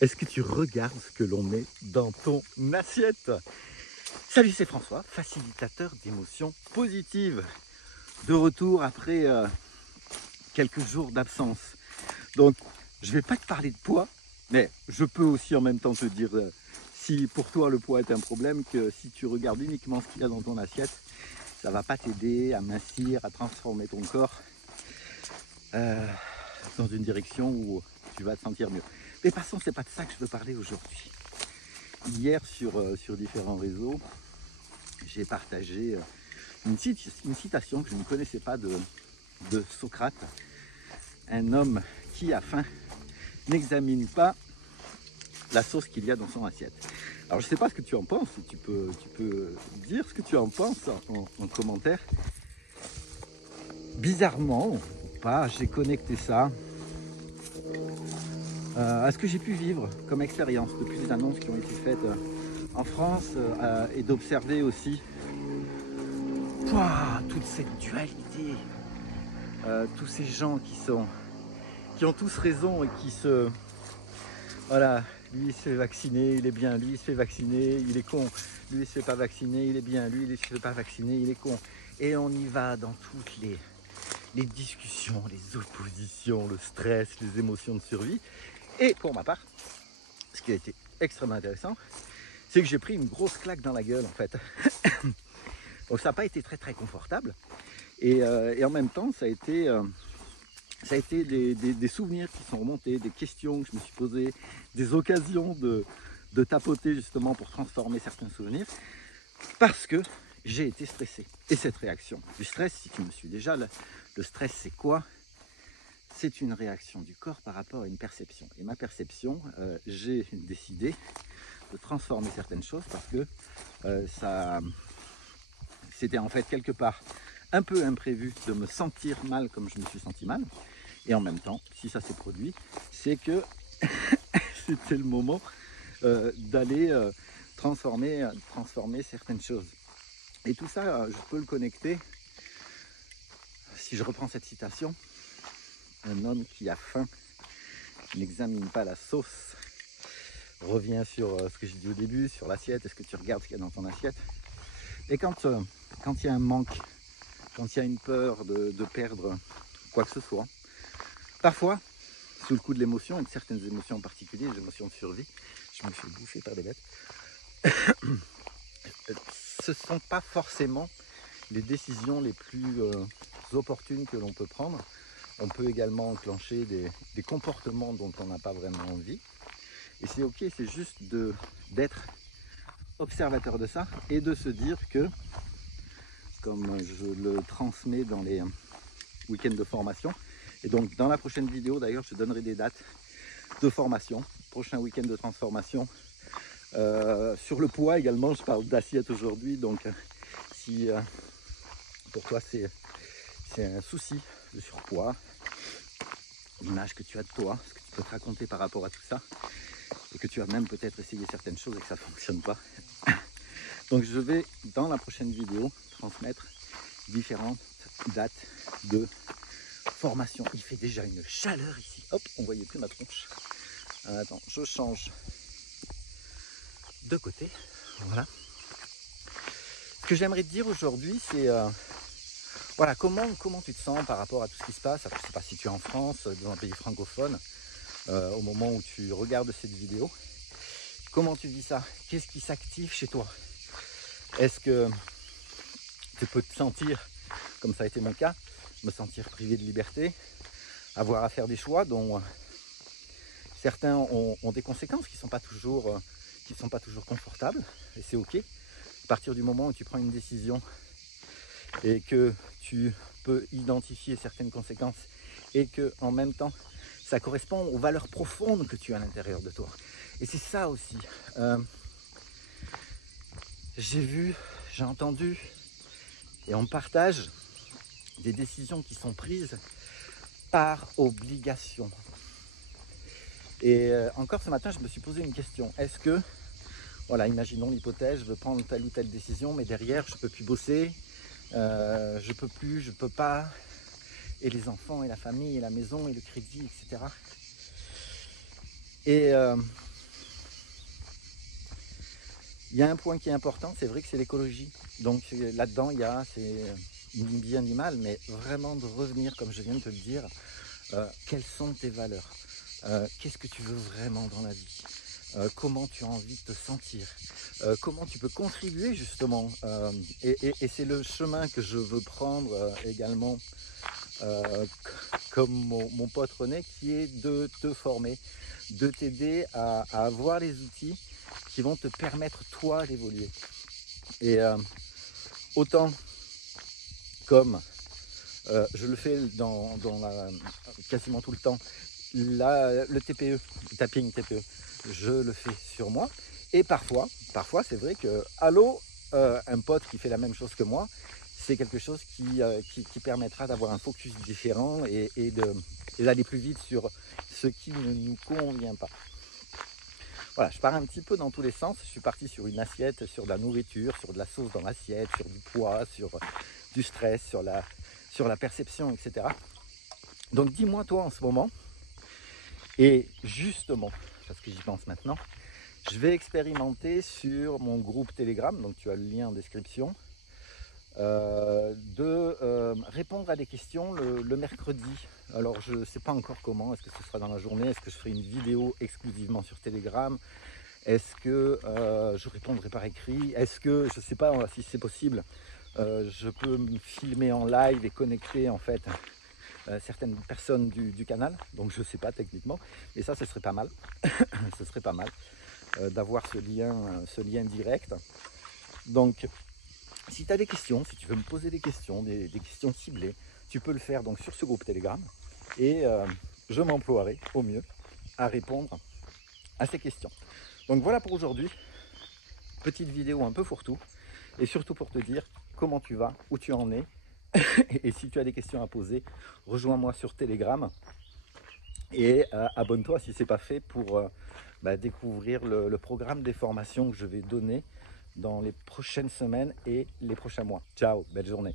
Est-ce que tu regardes ce que l'on met dans ton assiette? Salut, c'est François, facilitateur d'émotions positives. De retour après quelques jours d'absence. Donc, je ne vais pas te parler de poids, mais je peux aussi en même temps te dire si pour toi le poids est un problème, que si tu regardes uniquement ce qu'il y a dans ton assiette, ça ne va pas t'aider à mincir, à transformer ton corps dans une direction où tu vas te sentir mieux. Mais passons, c'est pas de ça que je veux parler aujourd'hui. Hier, sur différents réseaux, j'ai partagé une citation que je ne connaissais pas de Socrate, un homme qui, à faim, n'examine pas la sauce qu'il y a dans son assiette. Alors, je ne sais pas ce que tu en penses, tu peux dire ce que tu en penses en commentaire. Bizarrement, ou pas, j'ai connecté ça à ce que j'ai pu vivre comme expérience depuis les annonces qui ont été faites en France et d'observer aussi toute cette dualité, tous ces gens qui ont tous raison et qui se... Voilà, lui il se fait vacciner, il est bien, lui il se fait vacciner, il est con, lui il se fait pas vacciner, il est bien, lui il se fait pas vacciner, il est con. Et on y va dans toutes les discussions, les oppositions, le stress, les émotions de survie. Et pour ma part, ce qui a été extrêmement intéressant, c'est que j'ai pris une grosse claque dans la gueule en fait. Donc ça n'a pas été très très confortable. Et en même temps, ça a été des souvenirs qui sont remontés, des questions que je me suis posées, des occasions de tapoter justement pour transformer certains souvenirs, parce que j'ai été stressé. Et cette réaction du stress, si tu me suis déjà, le stress c'est quoi? C'est une réaction du corps par rapport à une perception. Et ma perception, j'ai décidé de transformer certaines choses parce que c'était en fait quelque part un peu imprévu de me sentir mal comme je me suis senti mal. Et en même temps, si ça s'est produit, c'est que c'était le moment d'aller transformer certaines choses. Et tout ça, je peux le connecter, si je reprends cette citation, un homme qui a faim n'examine pas la sauce, revient sur ce que j'ai dit au début, sur l'assiette, est-ce que tu regardes ce qu'il y a dans ton assiette? Et quand il y a un manque, quand il y a une peur de perdre quoi que ce soit, parfois, sous le coup de l'émotion, et de certaines émotions en particulier, les émotions de survie, je me fais bouffer par des bêtes, ce ne sont pas forcément les décisions les plus opportunes que l'on peut prendre. On peut également enclencher des comportements dont on n'a pas vraiment envie. Et c'est ok, c'est juste d'être observateur de ça et de se dire que, comme je le transmets dans les week-ends de formation, et donc dans la prochaine vidéo d'ailleurs je donnerai des dates de formation, prochain week-end de transformation. Sur le poids également, je parle d'assiette aujourd'hui, donc si pour toi c'est un souci, le surpoids, l'image que tu as de toi, ce que tu peux te raconter par rapport à tout ça, et que tu as même peut-être essayé certaines choses et que ça ne fonctionne pas. Donc je vais dans la prochaine vidéo transmettre différentes dates de formation. Il fait déjà une chaleur ici. Hop, on ne voyait plus ma tronche. Attends, je change de côté. Voilà. Ce que j'aimerais te dire aujourd'hui, c'est voilà, comment tu te sens par rapport à tout ce qui se passe. Alors, je ne sais pas si tu es en France, dans un pays francophone, au moment où tu regardes cette vidéo. Comment tu vis ça? Qu'est-ce qui s'active chez toi? Est-ce que tu peux te sentir, comme ça a été mon cas, me sentir privé de liberté, avoir à faire des choix dont certains ont des conséquences qui ne sont pas toujours confortables, et c'est ok. À partir du moment où tu prends une décision et que tu peux identifier certaines conséquences et que en même temps ça correspond aux valeurs profondes que tu as à l'intérieur de toi. Et c'est ça aussi. J'ai vu, j'ai entendu et on partage des décisions qui sont prises par obligation. Et encore ce matin, je me suis posé une question. Est-ce que, voilà, imaginons l'hypothèse, je veux prendre telle ou telle décision, mais derrière, je ne peux plus bosser, je peux plus, je peux pas, et les enfants, et la famille, et la maison, et le crédit, etc. Et Il y a un point qui est important, c'est vrai que c'est l'écologie. Donc là-dedans, il y a, c'est ni bien ni mal, mais vraiment de revenir, comme je viens de te le dire, quelles sont tes valeurs, qu'est-ce que tu veux vraiment dans la vie, comment tu as envie de te sentir, comment tu peux contribuer justement. Et c'est le chemin que je veux prendre également, comme mon pote René, qui est de te former, de t'aider à avoir les outils qui vont te permettre toi d'évoluer. Et autant comme je le fais quasiment tout le temps, le TPE, le tapping TPE, je le fais sur moi. Et parfois c'est vrai que, allô, un pote qui fait la même chose que moi, c'est quelque chose qui permettra d'avoir un focus différent et d'aller plus vite sur ce qui ne nous convient pas. Voilà, je pars un petit peu dans tous les sens. Je suis parti sur une assiette, sur de la nourriture, sur de la sauce dans l'assiette, sur du poids, sur du stress, sur la perception, etc. Donc dis-moi toi en ce moment, et justement, parce que j'y pense maintenant, je vais expérimenter sur mon groupe Telegram, donc tu as le lien en description, de répondre à des questions le mercredi. Alors je ne sais pas encore comment, est-ce que ce sera dans la journée, est-ce que je ferai une vidéo exclusivement sur Telegram, est-ce que je répondrai par écrit, est-ce que, je ne sais pas si c'est possible, je peux me filmer en live et connecter en fait certaines personnes du canal, donc je ne sais pas techniquement, mais ça ce serait pas mal, ce serait pas mal d'avoir ce lien direct. Donc si tu as des questions, si tu veux me poser des questions, des questions ciblées, tu peux le faire donc sur ce groupe Telegram, et je m'emploierai au mieux à répondre à ces questions. Donc voilà pour aujourd'hui, petite vidéo un peu fourre-tout, et surtout pour te dire comment tu vas, où tu en es, et si tu as des questions à poser, rejoins-moi sur Telegram, et abonne-toi si ce n'est pas fait pour découvrir le programme des formations que je vais donner dans les prochaines semaines et les prochains mois. Ciao, belle journée.